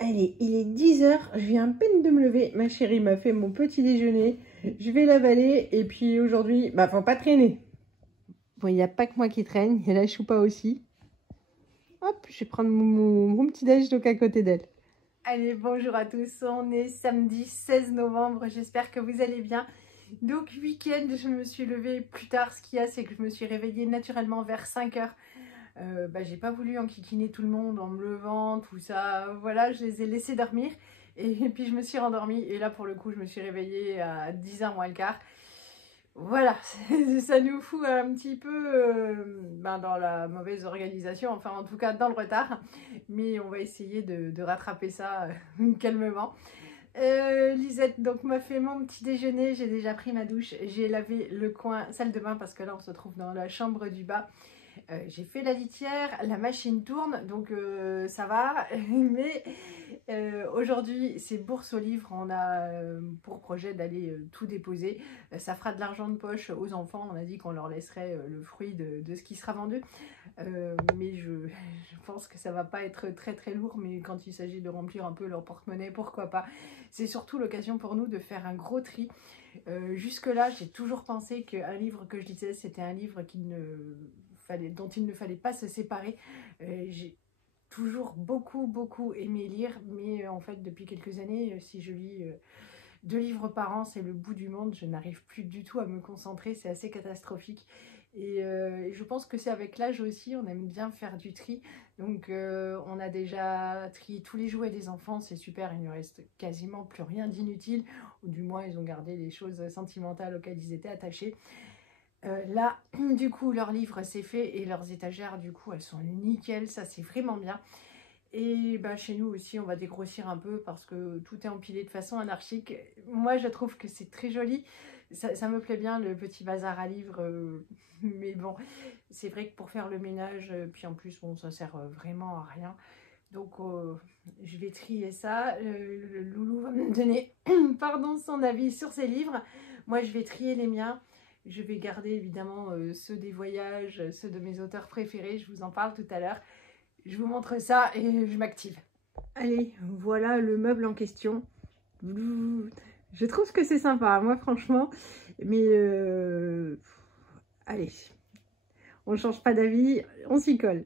Allez, il est 10 h, je viens à peine de me lever. Ma chérie m'a fait mon petit déjeuner. Je vais l'avaler et puis aujourd'hui, bah faut pas traîner. Bon, il n'y a pas que moi qui traîne, il y a la choupa aussi. Hop, je vais prendre mon petit déj donc à côté d'elle. Allez, bonjour à tous, on est samedi 16 novembre, j'espère que vous allez bien. Donc week-end, je me suis levée plus tard, ce qu'il y a c'est que je me suis réveillée naturellement vers 5 h. J'ai pas voulu enquiquiner tout le monde en me levant, tout ça, voilà, je les ai laissés dormir et puis je me suis rendormie et là pour le coup je me suis réveillée à 10 h moins le quart. Voilà, ça nous fout un petit peu dans la mauvaise organisation, enfin en tout cas dans le retard, mais on va essayer de rattraper ça calmement. Lisette donc m'a fait mon petit déjeuner, j'ai déjà pris ma douche, j'ai lavé le coin salle de bain parce que là on se trouve dans la chambre du bas. J'ai fait la litière, la machine tourne, donc ça va, mais aujourd'hui c'est bourse aux livres, on a pour projet d'aller tout déposer, ça fera de l'argent de poche aux enfants, on a dit qu'on leur laisserait le fruit de ce qui sera vendu, mais je pense que ça va pas être très très lourd, mais quand il s'agit de remplir un peu leur porte-monnaie, pourquoi pas. C'est surtout l'occasion pour nous de faire un gros tri. Jusque là j'ai toujours pensé qu'un livre que je lisais c'était un livre dont il ne fallait pas se séparer. J'ai toujours beaucoup aimé lire, mais en fait depuis quelques années, si je lis 2 livres par an, c'est le bout du monde, je n'arrive plus du tout à me concentrer, c'est assez catastrophique. Et je pense que c'est avec l'âge aussi, on aime bien faire du tri. Donc on a déjà trié tous les jouets des enfants, c'est super, il ne reste quasiment plus rien d'inutile, ou du moins ils ont gardé les choses sentimentales auxquelles ils étaient attachés. Là, du coup, leurs livres c'est fait et leurs étagères, du coup, elles sont nickel, ça c'est vraiment bien. Et chez nous aussi, on va dégrossir un peu parce que tout est empilé de façon anarchique. Moi, je trouve que c'est très joli. Ça me plaît bien, le petit bazar à livres. Mais bon, c'est vrai que pour faire le ménage, puis en plus, bon, ça sert vraiment à rien. Donc, je vais trier ça. Le loulou va me donner pardon, son avis sur ses livres. Moi, je vais trier les miens. Je vais garder évidemment ceux des voyages, ceux de mes auteurs préférés. Je vous en parle tout à l'heure. Je vous montre ça et je m'active. Allez, voilà le meuble en question. Je trouve que c'est sympa, moi franchement. Mais allez, on ne change pas d'avis, on s'y colle.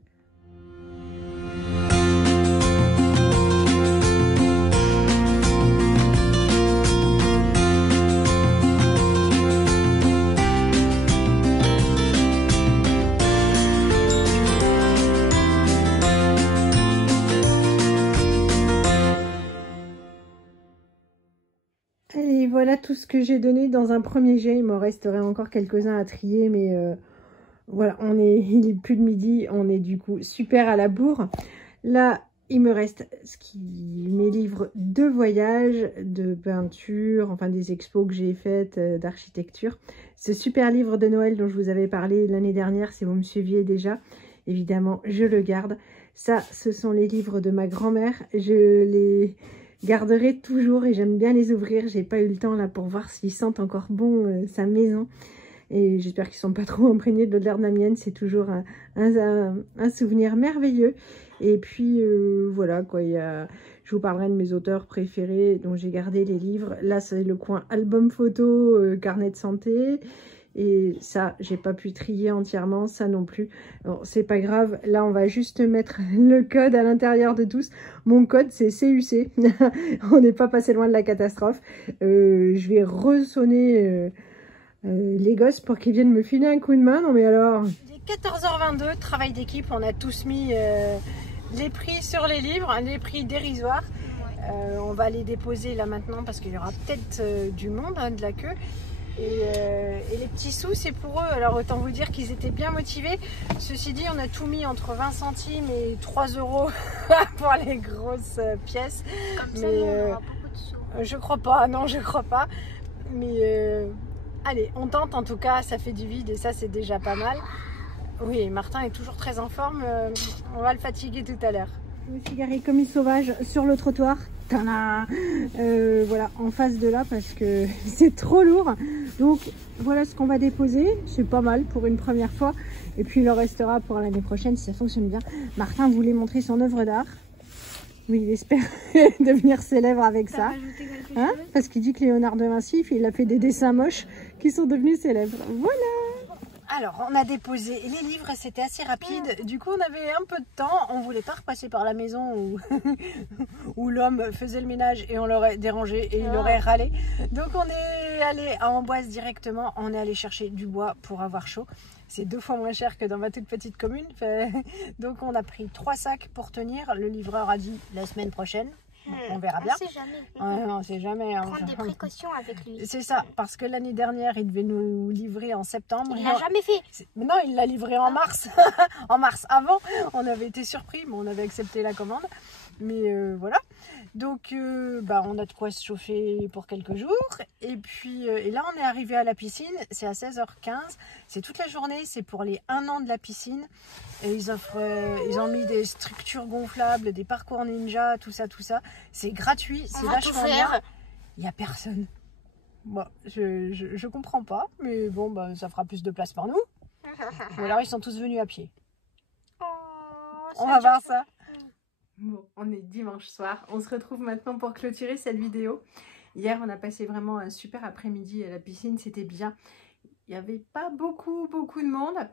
Allez, voilà tout ce que j'ai donné dans un premier jet. Il m'en resterait encore quelques-uns à trier, mais voilà, il est plus de midi, on est du coup super à la bourre. Là, il me reste mes livres de voyage, de peinture, enfin des expos que j'ai faites, d'architecture. Ce super livre de Noël dont je vous avais parlé l'année dernière, si vous me suiviez déjà, évidemment, je le garde. Ça, ce sont les livres de ma grand-mère. Je les garderai toujours et j'aime bien les ouvrir. J'ai pas eu le temps là pour voir s'ils sentent encore bon sa maison. Et j'espère qu'ils sont pas trop imprégnés de l'odeur de la mienne. C'est toujours un souvenir merveilleux. Et puis voilà quoi, je vous parlerai de mes auteurs préférés dont j'ai gardé les livres. Là c'est le coin album photo, carnet de santé. Et ça, j'ai pas pu trier entièrement, ça non plus. C'est pas grave, là on va juste mettre le code à l'intérieur de tous. Mon code c'est CUC, on n'est pas passé loin de la catastrophe. Je vais ressonner les gosses pour qu'ils viennent me filer un coup de main. Non mais alors... Il est 14 h 22, travail d'équipe, on a tous mis les prix sur les livres, les prix dérisoires. On va les déposer là maintenant parce qu'il y aura peut-être du monde, de la queue. Et les petits sous c'est pour eux, alors autant vous dire qu'ils étaient bien motivés. Ceci dit, on a tout mis entre 20 centimes et 3 € pour les grosses pièces. Comme ça, on aura beaucoup de sous. Je crois pas, non je crois pas. Mais allez, on tente en tout cas, ça fait du vide et ça c'est déjà pas mal. Oui, Martin est toujours très en forme, on va le fatiguer tout à l'heure. Je me suis garée comme une sauvage sur le trottoir. Voilà, en face de là parce que c'est trop lourd. Donc voilà ce qu'on va déposer. C'est pas mal pour une première fois. Et puis il en restera pour l'année prochaine si ça fonctionne bien. Martin voulait montrer son œuvre d'art. Oui, il espère devenir célèbre avec ça. Hein? Parce qu'il dit que Léonard de Vinci, il a fait des dessins moches qui sont devenus célèbres. Voilà. Alors, on a déposé les livres, c'était assez rapide. Du coup, on avait un peu de temps. On voulait pas repasser par la maison où, où l'homme faisait le ménage et on l'aurait dérangé et il aurait râlé. Donc, on est allé à Amboise directement. On est allé chercher du bois pour avoir chaud. C'est 2 fois moins cher que dans ma toute petite commune. Donc, on a pris 3 sacs pour tenir. Le livreur a dit la semaine prochaine. On verra bien. On sait jamais. On sait jamais. Prendre des précautions avec lui. C'est ça, parce que l'année dernière, il devait nous livrer en septembre. Il l'a jamais fait. Non, il l'a livré en mars. En mars avant. On avait été surpris, mais on avait accepté la commande. Mais voilà. Donc, on a de quoi se chauffer pour quelques jours. Et puis, et là, on est arrivé à la piscine. C'est à 16h15. C'est toute la journée. C'est pour les 1 an de la piscine. Et ils ont mis des structures gonflables, des parcours ninja, tout ça, tout ça. C'est gratuit, c'est vachement bien. Il n'y a personne. Bon, je comprends pas, mais bon, ça fera plus de place pour nous. Ou alors ils sont tous venus à pied. On va voir ça. Bon, on est dimanche soir. On se retrouve maintenant pour clôturer cette vidéo. Hier, on a passé vraiment un super après-midi à la piscine. C'était bien. Il n'y avait pas beaucoup de monde.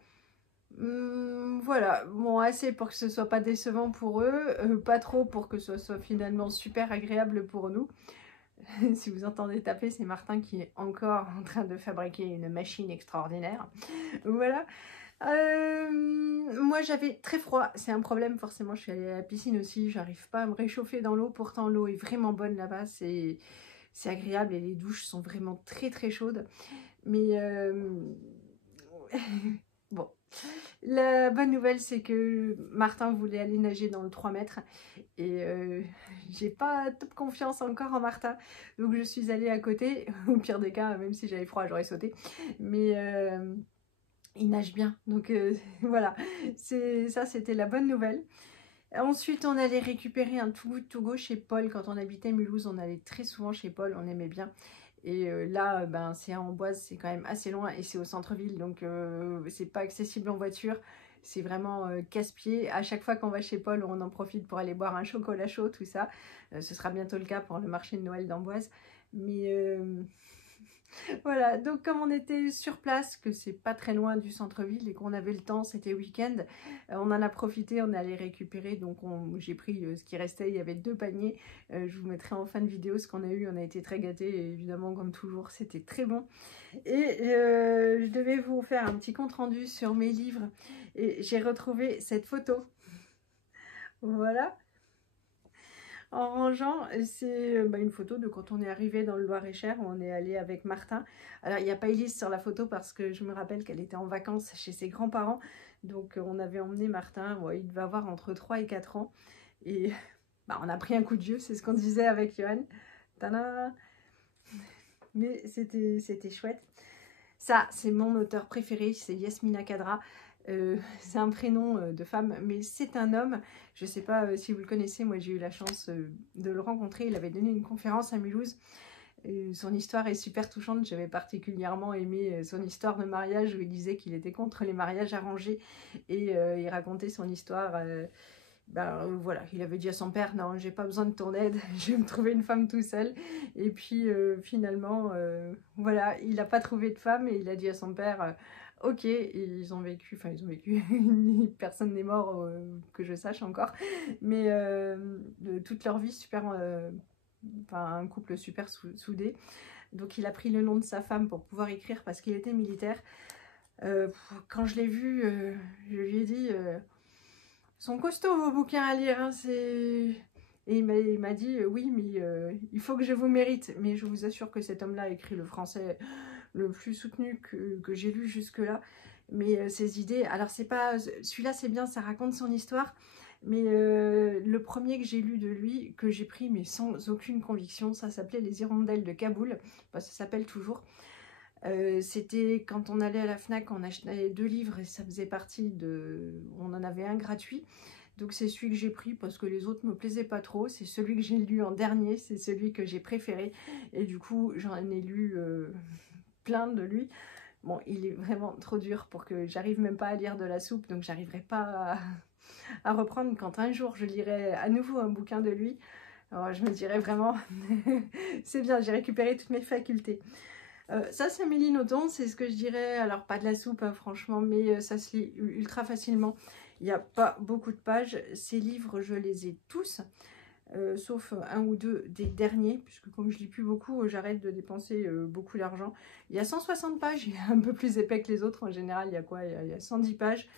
Voilà, bon, assez pour que ce soit pas décevant pour eux, pas trop pour que ce soit finalement super agréable pour nous. Si vous entendez taper, c'est Martin qui est encore en train de fabriquer une machine extraordinaire. Voilà. Moi j'avais très froid, c'est un problème forcément. Je suis allée à la piscine aussi, j'arrive pas à me réchauffer dans l'eau. Pourtant l'eau est vraiment bonne là-bas, c'est agréable et les douches sont vraiment très chaudes. Mais bon, la bonne nouvelle c'est que Martin voulait aller nager dans le 3 mètres et j'ai pas top confiance encore en Martin, donc je suis allée à côté. Au pire des cas, même si j'avais froid j'aurais sauté, mais il nage bien, donc voilà, ça c'était la bonne nouvelle. Ensuite on allait récupérer un Too Good To Go chez Paul. Quand on habitait Mulhouse, on allait très souvent chez Paul, on aimait bien. Et là, c'est à Amboise, c'est quand même assez loin et c'est au centre-ville, donc c'est pas accessible en voiture. C'est vraiment casse-pied. À chaque fois qu'on va chez Paul, on en profite pour aller boire un chocolat chaud, tout ça. Ce sera bientôt le cas pour le marché de Noël d'Amboise. Mais voilà, donc comme on était sur place, que c'est pas très loin du centre-ville et qu'on avait le temps, c'était week-end, on en a profité, on est allé récupérer, donc j'ai pris ce qui restait. Il y avait 2 paniers, je vous mettrai en fin de vidéo ce qu'on a eu. On a été très gâtés et évidemment comme toujours c'était très bon. Et je devais vous faire un petit compte rendu sur mes livres et j'ai retrouvé cette photo, voilà. En rangeant, c'est une photo de quand on est arrivé dans le Loir-et-Cher. On est allé avec Martin. Alors il n'y a pas Elise sur la photo parce que je me rappelle qu'elle était en vacances chez ses grands-parents. Donc on avait emmené Martin, il devait avoir entre 3 et 4 ans. Et on a pris un coup de vieux, c'est ce qu'on disait avec Johan. Tada! Mais c'était chouette. Ça, c'est mon auteur préféré, c'est Yasmina Khadra. C'est un prénom de femme, mais c'est un homme. Je ne sais pas si vous le connaissez, moi j'ai eu la chance de le rencontrer. Il avait donné une conférence à Mulhouse. Son histoire est super touchante. J'avais particulièrement aimé son histoire de mariage où il disait qu'il était contre les mariages arrangés. Et il racontait son histoire. Voilà, il avait dit à son père, non, j'ai pas besoin de ton aide, je vais me trouver une femme tout seul. Et puis finalement, voilà, il n'a pas trouvé de femme et il a dit à son père, ok, et ils ont vécu, personne n'est mort que je sache encore, mais toute leur vie super, un couple super soudé. Donc il a pris le nom de sa femme pour pouvoir écrire parce qu'il était militaire. Quand je l'ai vu, je lui ai dit... sont costauds vos bouquins à lire, hein, et il m'a dit oui, mais il faut que je vous mérite. Mais je vous assure que cet homme-là a écrit le français le plus soutenu que j'ai lu jusque-là. Mais ses idées, alors c'est pas, celui-là c'est bien, ça raconte son histoire. Mais le premier que j'ai lu de lui, que j'ai pris mais sans aucune conviction, ça s'appelait Les Hirondelles de Kaboul. Ça s'appelle toujours. C'était quand on allait à la FNAC, on achetait 2 livres et ça faisait partie de... On en avait un gratuit. Donc c'est celui que j'ai pris parce que les autres me plaisaient pas trop. C'est celui que j'ai lu en dernier, c'est celui que j'ai préféré. Et du coup, j'en ai lu plein de lui. Bon, il est vraiment trop dur pour que j'arrive même pas à lire de la soupe, donc j'arriverai pas à reprendre quand un jour je lirai à nouveau un bouquin de lui. Alors, je me dirais vraiment, c'est bien, j'ai récupéré toutes mes facultés. Ça, c'est Amélie Nothomb, c'est ce que je dirais. Alors, pas de la soupe, hein, franchement, mais ça se lit ultra facilement. Il n'y a pas beaucoup de pages. Ces livres, je les ai tous, sauf un ou deux des derniers, puisque comme je lis plus beaucoup, j'arrête de dépenser beaucoup d'argent. Il y a 160 pages, il est un peu plus épais que les autres. En général, il y a quoi? Il y a 110 pages.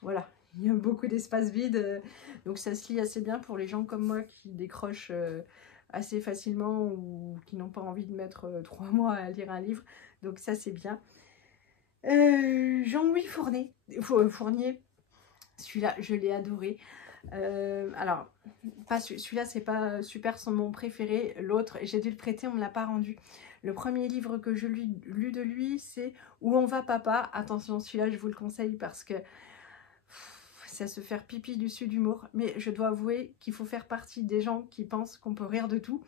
Voilà, il y a beaucoup d'espace vide. Donc, ça se lit assez bien pour les gens comme moi qui décrochent assez facilement ou qui n'ont pas envie de mettre 3 mois à lire un livre. Donc ça, c'est bien. Jean-Louis Fournier, celui-là, je l'ai adoré. Alors, pas celui-là, c'est pas super mon préféré. L'autre, j'ai dû le prêter, on me l'a pas rendu. Le premier livre que je lu de lui, c'est Où on va papa. Attention, celui-là, je vous le conseille parce que ça se faire pipi dessus d'humour, mais je dois avouer qu'il faut faire partie des gens qui pensent qu'on peut rire de tout.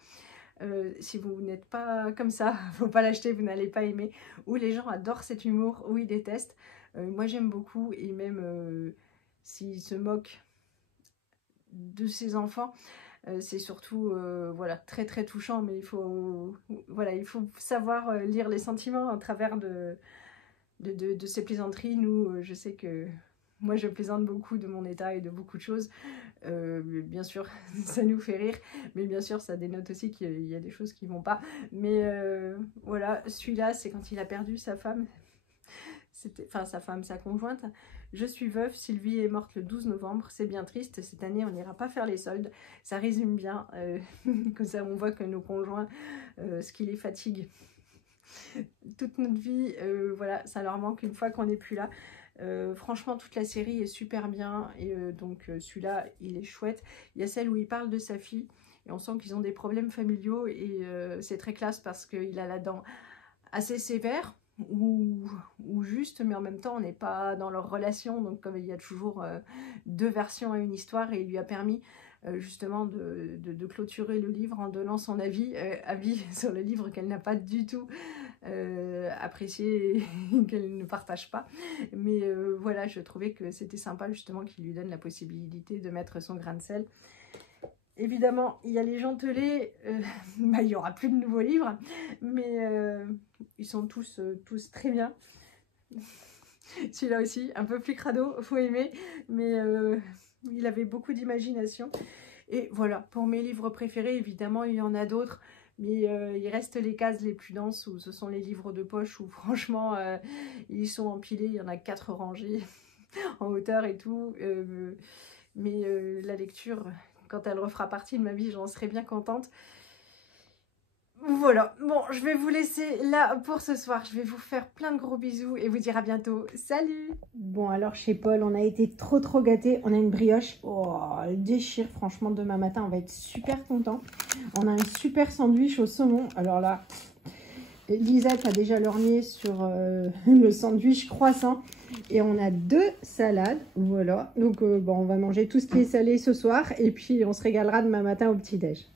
Si vous n'êtes pas comme ça, faut pas l'acheter, vous n'allez pas aimer. Ou les gens adorent cet humour, ou ils détestent. Moi j'aime beaucoup, et même s'ils se moquent de ses enfants, c'est surtout voilà, très très touchant, mais il faut savoir lire les sentiments à travers de ces plaisanteries. Nous, je sais que moi, je plaisante beaucoup de mon état et de beaucoup de choses. Bien sûr, ça nous fait rire. Mais bien sûr, ça dénote aussi qu'il y a des choses qui ne vont pas. Mais voilà, celui-là, c'est quand il a perdu sa femme. Enfin, sa conjointe. Je suis veuve, Sylvie est morte le 12 novembre. C'est bien triste. Cette année, on n'ira pas faire les soldes. Ça résume bien. Comme ça, on voit que nos conjoints, ce qui les fatigue toute notre vie, voilà, ça leur manque une fois qu'on n'est plus là. Franchement, toute la série est super bien, et donc celui-là, il est chouette. Il y a celle où il parle de sa fille, et on sent qu'ils ont des problèmes familiaux, et c'est très classe parce qu'il a la dent assez sévère, ou juste, mais en même temps, on n'est pas dans leur relation, donc comme il y a toujours deux versions à une histoire, et il lui a permis justement de clôturer le livre en donnant son avis sur le livre qu'elle n'a pas du tout apprécié et qu'elle ne partage pas. Mais voilà, je trouvais que c'était sympa justement qu'il lui donne la possibilité de mettre son grain de sel. Évidemment, il y a les Gentelet, bah, il n'y aura plus de nouveaux livres, mais ils sont tous très bien. Celui-là aussi, un peu plus crado, faut aimer, mais il avait beaucoup d'imagination. Et voilà, pour mes livres préférés, évidemment, il y en a d'autres, mais il reste les cases les plus denses, où ce sont les livres de poche, où franchement, ils sont empilés, il y en a 4 rangées en hauteur et tout. Mais la lecture, quand elle refera partie de ma vie, j'en serai bien contente. Voilà, bon, je vais vous laisser là pour ce soir. Je vais vous faire plein de gros bisous et vous dire à bientôt. Salut! Bon, alors chez Paul, on a été trop gâtés. On a une brioche. Oh, elle déchire. Franchement, demain matin, on va être super content. On a un super sandwich au saumon. Alors là, Lisette a déjà lorgné sur le sandwich croissant. Et on a 2 salades. Voilà. Donc, bon, on va manger tout ce qui est salé ce soir. Et puis, on se régalera demain matin au petit-déj.